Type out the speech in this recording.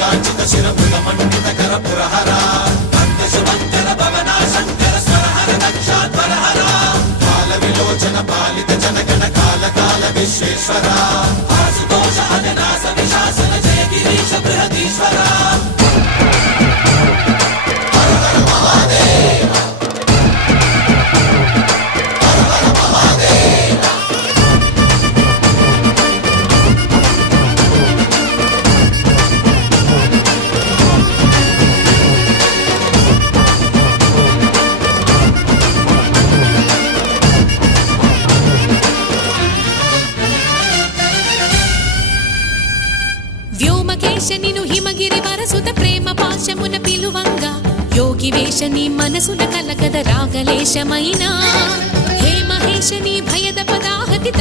శ్రీకాంచిత శిరముల మండిత కర పురహర భక్త శుభంకర భవనా శంకర స్వరహర దక్షాధ్వరహర కాల విలోచన పాలిత జనగణ కాల కాల విశ్వేశ్వర ఆశుతోష అవినాశ విశాసన జయ గిరీశ బృహదీశ్వర వ్యోమకేశనిను హిమగిరి వరసుత ప్రేమ పాశమున పిలువంగా యోగి వేషని మనసున కలగద రాగలేశమైనా హే మహేశని భయద పదాహతి